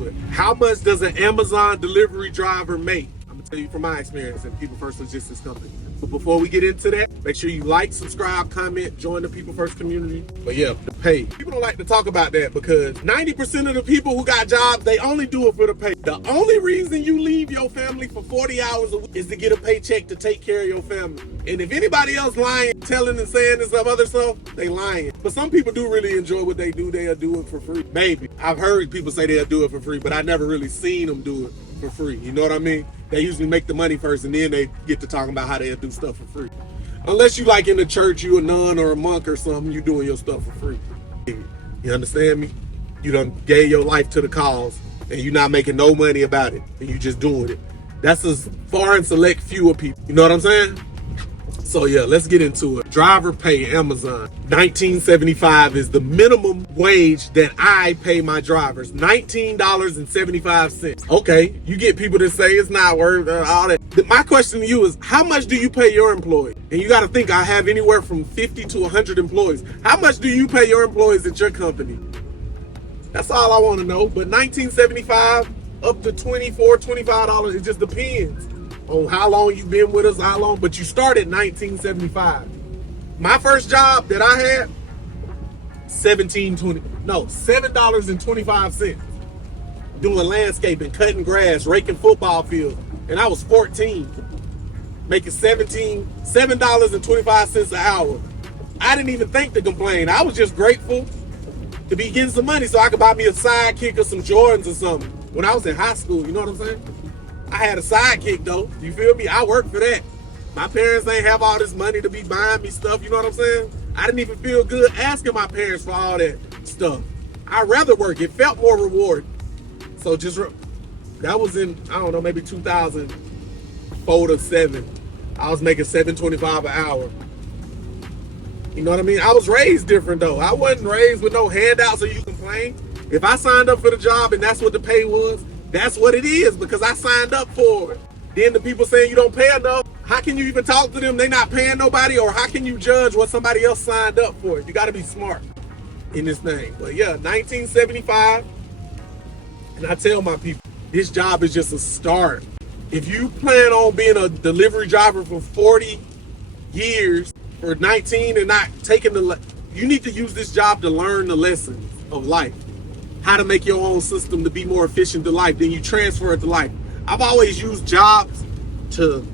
into it. How much does an Amazon delivery driver make? I'm gonna tell you from my experience in People First Logistics Company. But before we get into that, make sure you like, subscribe, comment, join the People First community. But yeah, the pay. People don't like to talk about that because 90% of the people who got jobs, they only do it for the pay. The only reason you leave your family for 40 hours a week is to get a paycheck to take care of your family. And if anybody else lying, telling and saying this other stuff, they lying. But some people do really enjoy what they do. They'll do it for free. Maybe. I've heard people say they'll do it for free, but I never really seen them do it for free. You know what I mean? They usually make the money first and then they get to talking about how they'll do stuff for free. Unless you like in the church, you a nun or a monk or something, you doing your stuff for free. You understand me? You done gave your life to the cause and you not making no money about it and you just doing it. That's a far and select few of people. You know what I'm saying? So yeah, let's get into it. Driver pay, Amazon. $19.75 is the minimum wage that I pay my drivers. $19.75. Okay, you get people that say it's not worth all that. My question to you is, how much do you pay your employees? And you got to think, I have anywhere from 50 to 100 employees. How much do you pay your employees at your company? That's all I want to know. But $19.75 up to $24, $25, it just depends on how long you've been with us, how long, but you started $19.75. My first job that I had, $7.25, doing landscaping, cutting grass, raking football fields, and I was 14, making $7.25 an hour. I didn't even think to complain. I was just grateful to be getting some money so I could buy me a sidekick or some Jordans or something when I was in high school, you know what I'm saying? I had a sidekick though, you feel me? I worked for that. My parents ain't have all this money to be buying me stuff, you know what I'm saying? I didn't even feel good asking my parents for all that stuff. I'd rather work, it felt more rewarding. So that was in, I don't know, maybe 2004 to 7. I was making $7.25 an hour. You know what I mean? I was raised different though. I wasn't raised with no handouts so you complain. If I signed up for the job and that's what the pay was, that's what it is because I signed up for it. Then the people saying you don't pay enough, how can you even talk to them? They not paying nobody, or how can you judge what somebody else signed up for? You got to be smart in this thing. But yeah, $19.75. And I tell my people, this job is just a start. If you plan on being a delivery driver for 40 years for 19 and not taking you need to use this job to learn the lessons of life. How to make your own system to be more efficient to life, then you transfer it to life. I've always used jobs to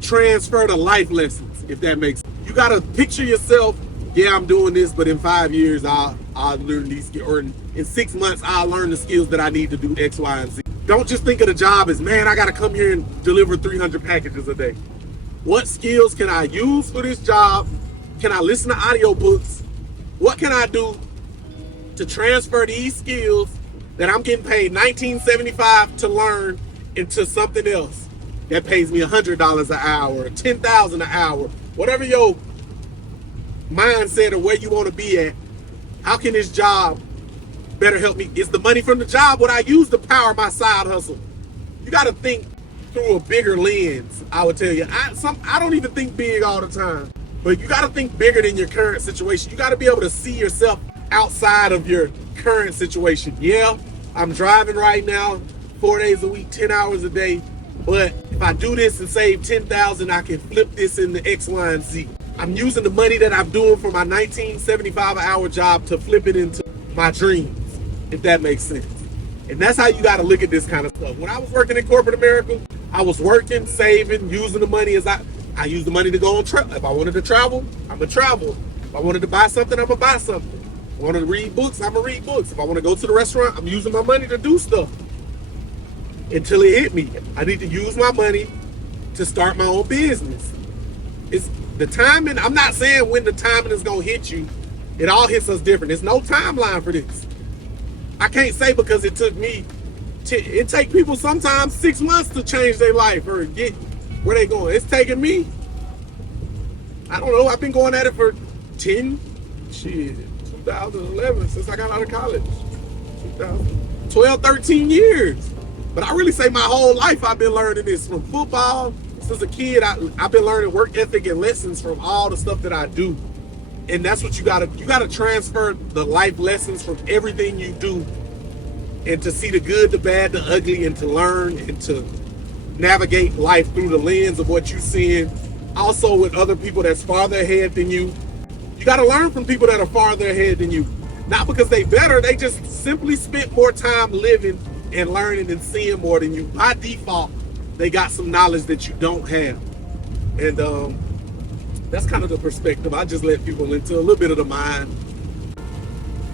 transfer to life lessons, if that makes sense. You gotta picture yourself, yeah, I'm doing this, but in 5 years, I'll learn these skills, or in 6 months, I'll learn the skills that I need to do X, Y, and Z. Don't just think of the job as, man, I gotta come here and deliver 300 packages a day. What skills can I use for this job? Can I listen to audiobooks? What can I do to transfer these skills that I'm getting paid $19.75 to learn into something else that pays me $100 an hour, or $10,000 an hour, whatever your mindset or where you want to be at. How can this job better help me? Is the money from the job what I use to power my side hustle? You got to think through a bigger lens, I would tell you. I don't even think big all the time, but you got to think bigger than your current situation. You got to be able to see yourself outside of your current situation. Yeah, I'm driving right now 4 days a week, 10 hours a day, but if I do this and save $10,000, I can flip this into X, Y, and Z. I'm using the money that I'm doing for my $19.75 an hour job to flip it into my dreams, if that makes sense. And that's how you got to look at this kind of stuff. When I was working in corporate America, I was working, saving, using the money as I used the money to go on travel. If I wanted to travel, I'm going to travel. If I wanted to buy something, I'm going to buy something. If I want to read books, I'm going to read books. If I want to go to the restaurant, I'm using my money to do stuff. Until it hit me. I need to use my money to start my own business. It's the timing. I'm not saying when the timing is going to hit you. It all hits us different. There's no timeline for this. I can't say because it took me, it take people sometimes 6 months to change their life or get where they going. It's taking me, I don't know, I've been going at it for 2011, since I got out of college. 12, 13 years. But I really say my whole life I've been learning this from football. Since a kid, I've been learning work ethic and lessons from all the stuff that I do. And that's what you gotta transfer the life lessons from everything you do and to see the good, the bad, the ugly, and to learn and to navigate life through the lens of what you're seeing. Also with other people that's farther ahead than you. You got to learn from people that are farther ahead than you. Not because they better, they just simply spent more time living and learning and seeing more than you. By default, they got some knowledge that you don't have. And that's kind of the perspective. I just let people into a little bit of the mind.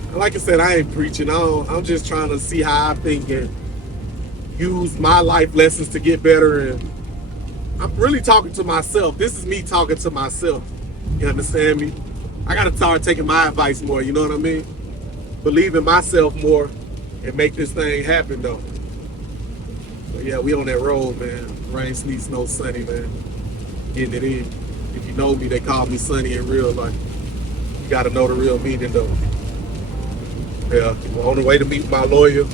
And like I said, I ain't preaching. I'm just trying to see how I think and use my life lessons to get better. And I'm really talking to myself. This is me talking to myself. You understand me? I got to start taking my advice more, you know what I mean? Believe in myself more and make this thing happen, though. But yeah, we on that road, man. Rain, sleet, snow, sunny, man. Getting it in. If you know me, they call me Sunny in real life. You got to know the real meaning, though. Yeah, we're on the way to meet my lawyer.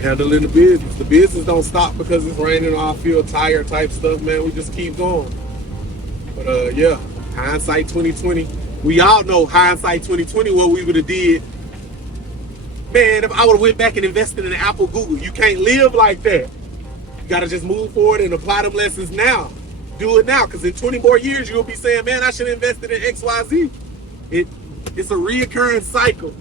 Handling the business. The business don't stop because it's raining or I feel tired type stuff, man. We just keep going. But yeah, hindsight 2020. We all know hindsight 2020 what we would have did. Man, if I would have went back and invested in Apple, Google, you can't live like that. You gotta just move forward and apply them lessons now. Do it now, because in 20 more years you'll be saying, man, I should have invested in XYZ. It's a reoccurring cycle.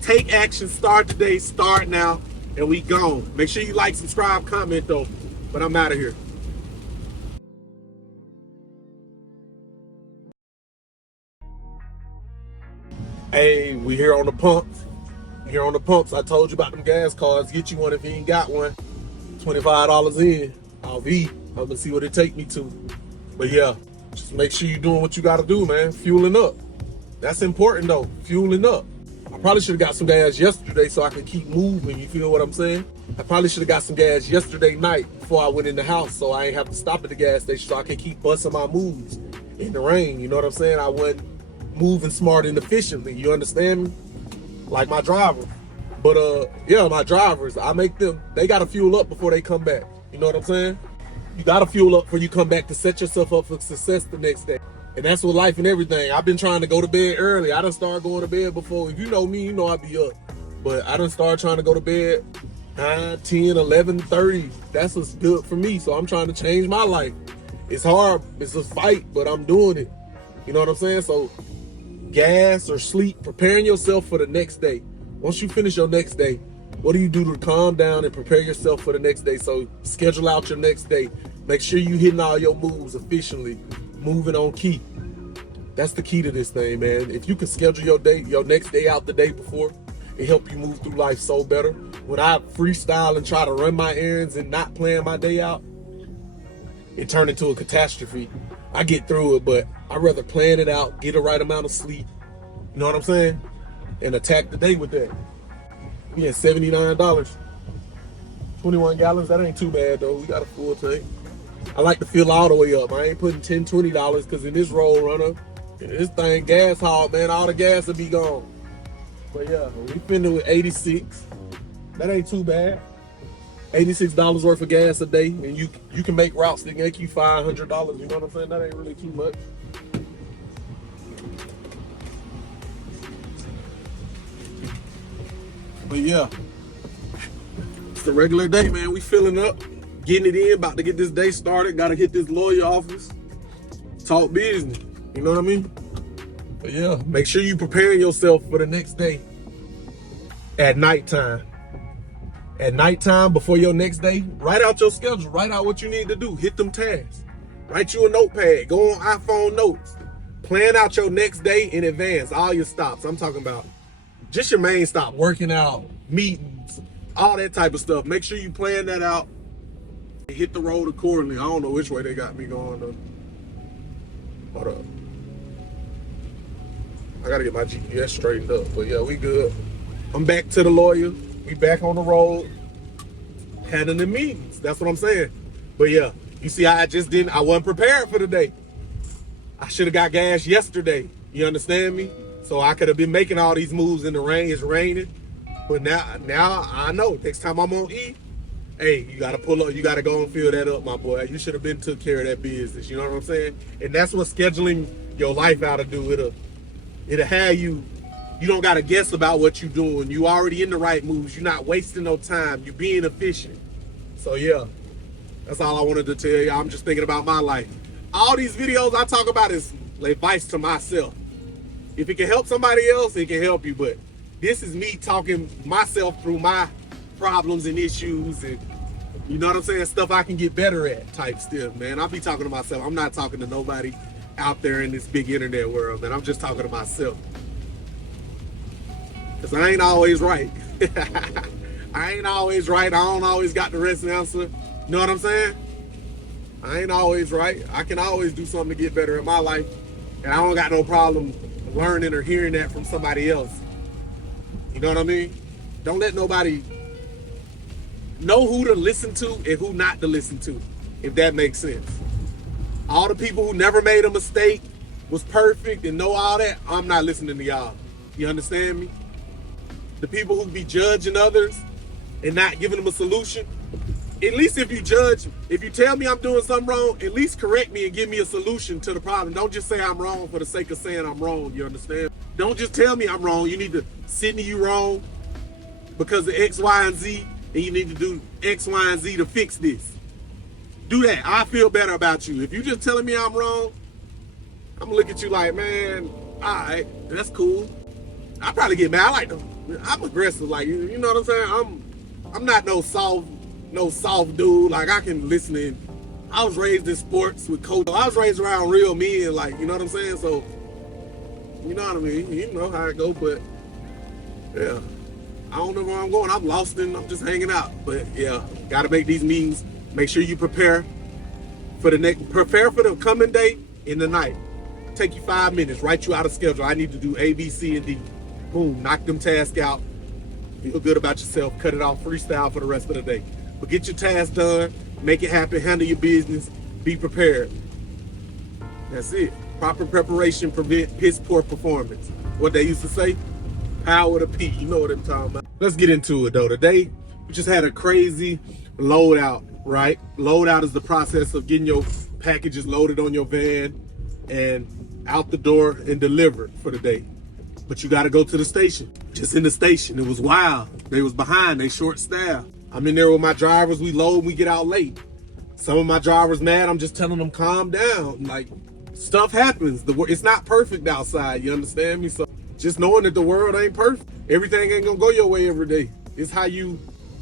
Take action, start today, start now, and we gone. Make sure you like, subscribe, comment though. But I'm out of here. Hey, we here on the pumps. Here on the pumps. I told you about them gas cards. Get you one if you ain't got one. $25 in. I'm gonna see what it take me to. But yeah, just make sure you're doing what you gotta do, man. Fueling up. That's important though. Fueling up. I probably should have got some gas yesterday so I could keep moving. You feel what I'm saying? I probably should have got some gas yesterday night before I went in the house so I ain't have to stop at the gas station so I can keep busting my moves in the rain. You know what I'm saying? I wasn't moving smart and efficiently. You understand me? Like my driver. But yeah, my drivers, I make them, they gotta fuel up before they come back. You know what I'm saying? You gotta fuel up before you come back to set yourself up for success the next day. And that's with life and everything. I've been trying to go to bed early. I done started going to bed before. If you know me, you know I be up. But I done started trying to go to bed 9, 10, 11, 30. That's what's good for me. So I'm trying to change my life. It's hard. It's a fight, but I'm doing it. You know what I'm saying? So gas or sleep, preparing yourself for the next day. Once you finish your next day, what do you do to calm down and prepare yourself for the next day? So schedule out your next day. Make sure you hitting all your moves efficiently. Moving on key. That's the key to this thing, man. If you can schedule your next day out the day before, it help you move through life so better. When I freestyle and try to run my errands and not plan my day out, it turned into a catastrophe. I get through it, but I'd rather plan it out, get the right amount of sleep, you know what I'm saying? And attack the day with that. We had $79. 21 gallons, that ain't too bad though. We got a full tank. I like to fill all the way up. I ain't putting $10, $20 because in this road runner, this thing gas hog, man, all the gas will be gone. But yeah, we finished with 86. That ain't too bad. $86 worth of gas a day, and you can make routes that make you $500. You know what I'm saying? That ain't really too much. But yeah, it's the regular day, man. We filling up, getting it in, about to get this day started. Got to hit this lawyer office, talk business. You know what I mean? But yeah, make sure you preparing yourself for the next day at nighttime. At nighttime, before your next day, write out your schedule. Write out what you need to do. Hit them tasks. Write you a notepad. Go on iPhone notes. Plan out your next day in advance. All your stops. I'm talking about just your main stop. Working out, meetings, all that type of stuff. Make sure you plan that out. Hit the road accordingly. I don't know which way they got me going though. Hold up. I gotta get my GPS straightened up. But yeah, we good. I'm back to the lawyer. We back on the road, handling meetings. That's what I'm saying. But yeah, you see, I wasn't prepared for the day. I should have got gas yesterday. You understand me? So I could have been making all these moves in the rain. It's raining. But now I know. Next time I'm on E, hey, you gotta pull up, you gotta go and fill that up, my boy. You should have been took care of that business. You know what I'm saying? And that's what scheduling your life out to do. It'll have you You don't got to guess about what you're doing. You already in the right moves. You're not wasting no time. You're being efficient. So yeah, that's all I wanted to tell you. I'm just thinking about my life. All these videos I talk about is advice to myself. If it can help somebody else, it can help you. But this is me talking myself through my problems and issues, and you know what I'm saying, stuff I can get better at type stuff, man. I'll be talking to myself. I'm not talking to nobody out there in this big internet world, man. I'm just talking to myself. Because I ain't always right. I ain't always right. I don't always got the rest answer. You know what I'm saying? I ain't always right. I can always do something to get better in my life. And I don't got no problem learning or hearing that from somebody else. You know what I mean? Don't let nobody know who to listen to and who not to listen to, if that makes sense. All the people who never made a mistake, was perfect and know all that, I'm not listening to y'all. You understand me? The people who be judging others and not giving them a solution, at least if you judge, if you tell me I'm doing something wrong, at least correct me and give me a solution to the problem. Don't just say I'm wrong for the sake of saying I'm wrong, you understand? Don't just tell me I'm wrong. You need to, Sidney, you wrong because of X, Y, and Z, and you need to do X, Y, and Z to fix this. Do that. I feel better about you. If you just telling me I'm wrong, I'm gonna look at you like, man, all right, that's cool. I probably get mad. I'm aggressive, like, you know what I'm saying? I'm not no soft dude. Like, I can listen in. I was raised in sports with coach. I was raised around real men, like, you know what I'm saying? So, you know what I mean? You know how it go, but yeah. I don't know where I'm going. I'm lost and I'm just hanging out. But yeah, gotta make these meetings. Make sure you prepare for the coming day in the night. Take you 5 minutes, write you out a schedule. I need to do A, B, C, and D. Boom, knock them tasks out. Feel good about yourself. Cut it off, freestyle for the rest of the day. But get your tasks done, make it happen, handle your business, be prepared. That's it. Proper preparation prevent piss poor performance. What they used to say, power to P. You know what I'm talking about. Let's get into it though. Today, we just had a crazy loadout, right? Loadout is the process of getting your packages loaded on your van and out the door and delivered for the day. But you gotta go to the station. Just in the station, it was wild. They was behind, they short staffed. I'm in there with my drivers, we load and we get out late. Some of my drivers mad, I'm just telling them calm down. Like, stuff happens. It's not perfect outside, you understand me? So just knowing that the world ain't perfect. Everything ain't gonna go your way every day. It's how you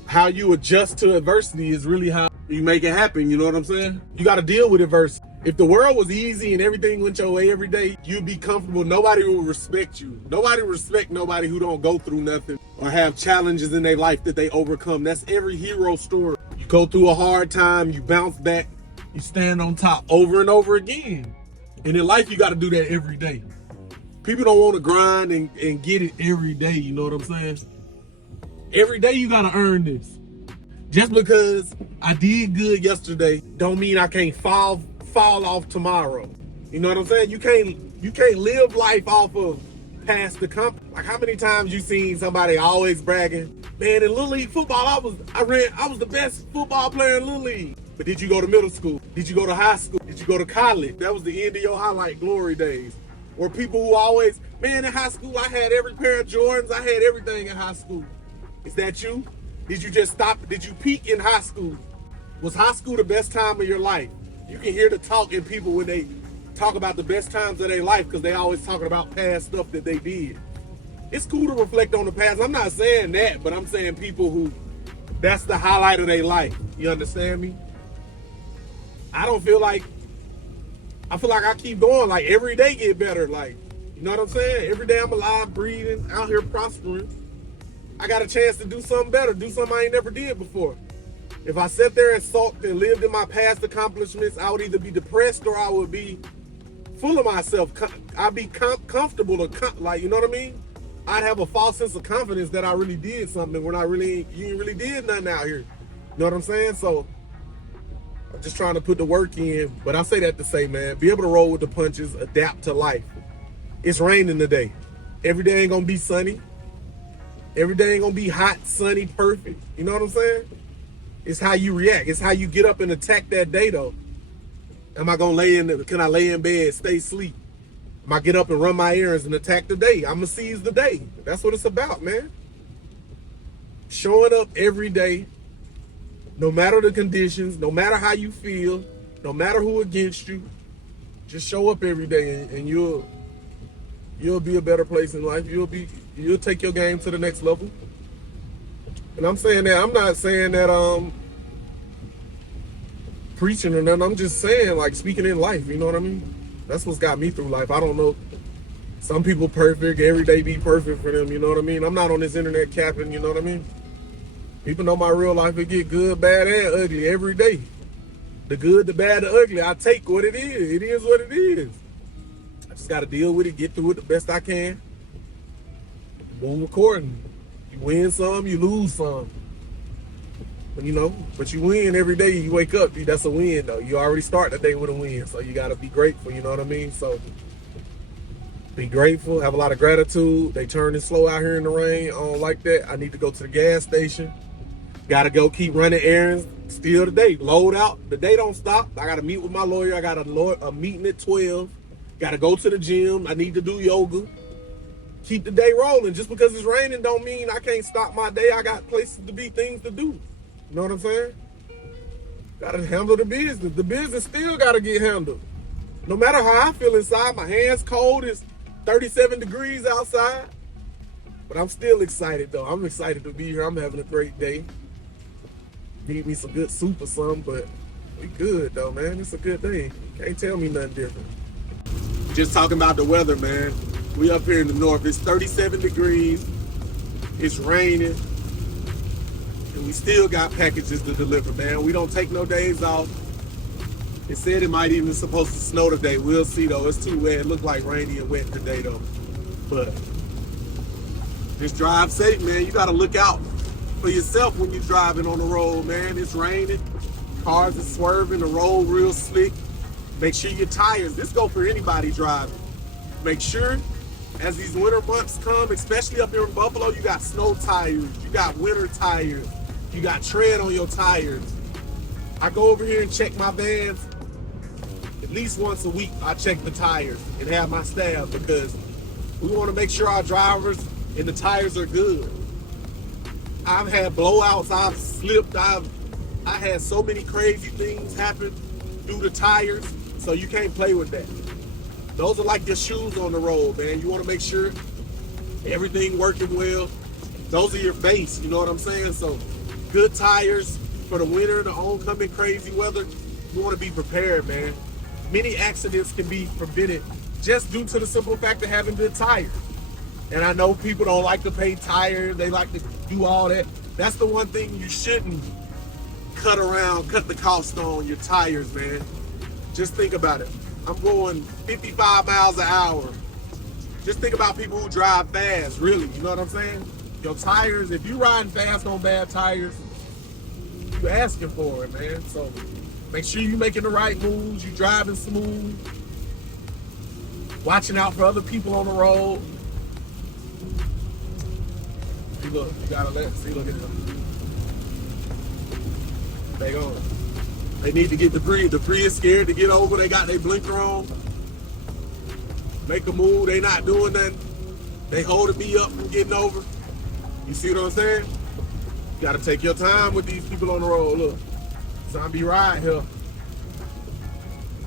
adjust to adversity is really how you make it happen, you know what I'm saying? You gotta deal with adversity. If the world was easy and everything went your way every day, you'd be comfortable. Nobody will respect you. Nobody respect nobody who don't go through nothing or have challenges in their life that they overcome. That's every hero story. You go through a hard time, you bounce back, you stand on top over and over again. And in life, you got to do that every day. People don't want to grind and get it every day, you know what I'm saying? Every day you got to earn this. Just because I did good yesterday don't mean I can't fall off tomorrow. You know what I'm saying? You can't live life off of past accomplishments. Like, how many times you seen somebody always bragging, man, in Little League football, I was the best football player in Little League. But did you go to middle school? Did you go to high school? Did you go to college? That was the end of your highlight glory days. Or people who always, man, in high school, I had every pair of Jordans. I had everything in high school. Is that you? Did you just stop? Did you peak in high school? Was high school the best time of your life? You can hear the talk in people when they talk about the best times of their life because they always talking about past stuff that they did. It's cool to reflect on the past. I'm not saying that, but I'm saying people who, that's the highlight of their life. You understand me? I feel like I keep going. Like, every day get better. Like, you know what I'm saying? Every day I'm alive, breathing, out here prospering. I got a chance to do something better, do something I ain't never did before. If I sat there and sulked and lived in my past accomplishments, I would either be depressed or I would be full of myself. I'd be comfortable, like, you know what I mean? I'd have a false sense of confidence that I really did something when you ain't really did nothing out here. You know what I'm saying? So I'm just trying to put the work in. But I say that to say, man, be able to roll with the punches, adapt to life. It's raining today. Every day ain't gonna be sunny. Every day ain't gonna be hot, sunny, perfect. You know what I'm saying? It's how you react. It's how you get up and attack that day, though. Can I lay in bed, stay asleep? I might get up and run my errands and attack the day. I'm going to seize the day. That's what it's about, man. Showing up every day, no matter the conditions, no matter how you feel, no matter who against you, just show up every day and you'll be a better place in life. You'll take your game to the next level. And I'm saying that, I'm not saying that preaching or nothing. I'm just saying, like, speaking in life, you know what I mean? That's what's got me through life. I don't know. Some people perfect, every day be perfect for them, you know what I mean? I'm not on this internet capping, you know what I mean? People know my real life. It get good, bad, and ugly every day. The good, the bad, the ugly, I take what it is. It is what it is. I just got to deal with it, get through it the best I can. Boom, recording. You win some, you lose some. But, you know, but you win every day. You wake up, that's a win, though. You already start the day with a win, so you got to be grateful, you know what I mean? So be grateful, have a lot of gratitude. They turning slow out here in the rain. I don't like that. I need to go to the gas station. Got to go keep running errands. Still today, load out. The day don't stop. I got to meet with my lawyer. I got a meeting at 12. Got to go to the gym. I need to do yoga. Keep the day rolling. Just because it's raining don't mean I can't stop my day. I got places to be, things to do. You know what I'm saying? Got to handle the business. The business still got to get handled. No matter how I feel inside, my hands cold. It's 37 degrees outside. But I'm still excited, though. I'm excited to be here. I'm having a great day. Need me some good soup or something, but we good though, man. It's a good day. Can't tell me nothing different. Just talking about the weather, man. We up here in the north. It's 37 degrees. It's raining. And we still got packages to deliver, man. We don't take no days off. It said it might even supposed to snow today. We'll see though. It's too wet. It looked like rainy and wet today though. But just drive safe, man. You gotta look out for yourself when you're driving on the road, man. It's raining, cars are swerving, the road real slick. Make sure your tires, this go for anybody driving. Make sure as these winter months come, especially up here in Buffalo, you got snow tires, you got winter tires, you got tread on your tires. I go over here and check my vans at least once a week. I check the tires and have my staff because we want to make sure our drivers and the tires are good. I've had blowouts, I've slipped, I had so many crazy things happen through the tires, so you can't play with that. Those are like your shoes on the road, man. You want to make sure everything working well. Those are your base, you know what I'm saying? So good tires for the winter, the oncoming crazy weather. You want to be prepared, man. Many accidents can be prevented just due to the simple fact of having good tires. And I know people don't like to pay tires. They like to do all that. That's the one thing you shouldn't cut the cost on your tires, man. Just think about it. I'm going 55 miles an hour. Just think about people who drive fast, really. You know what I'm saying? Your tires, if you riding fast on bad tires, you're asking for it, man. So make sure you're making the right moves. You're driving smooth. Watching out for other people on the road. Look, you gotta look at them. They going. They need to get the Prius scared to get over. They got their blinker on. Make a move. They not doing nothing. They holding me up from getting over. You see what I'm saying? You gotta take your time with these people on the road. Look, zombie ride here.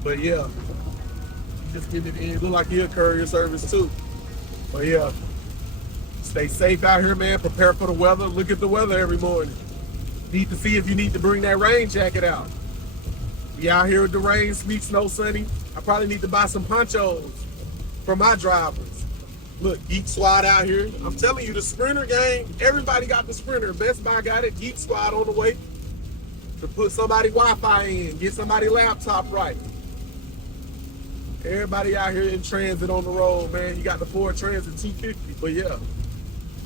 But yeah, just getting it in. Look like he'll courier service too. But yeah. Stay safe out here, man. Prepare for the weather. Look at the weather every morning. Need to see if you need to bring that rain jacket out. We out here with the rain, sleet, snow, sunny. I probably need to buy some ponchos for my drivers. Look, Geek Squad out here. I'm telling you, the Sprinter gang, everybody got the Sprinter. Best Buy got it. Geek Squad on the way to put somebody Wi-Fi in, get somebody laptop right. Everybody out here in transit on the road, man. You got the Ford Transit 250, but yeah.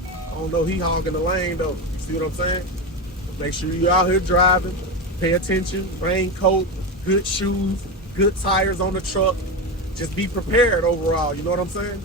I don't know, he hogging the lane though. You see what I'm saying? Make sure you out here driving. Pay attention. Raincoat, good shoes, good tires on the truck. Just be prepared overall. You know what I'm saying?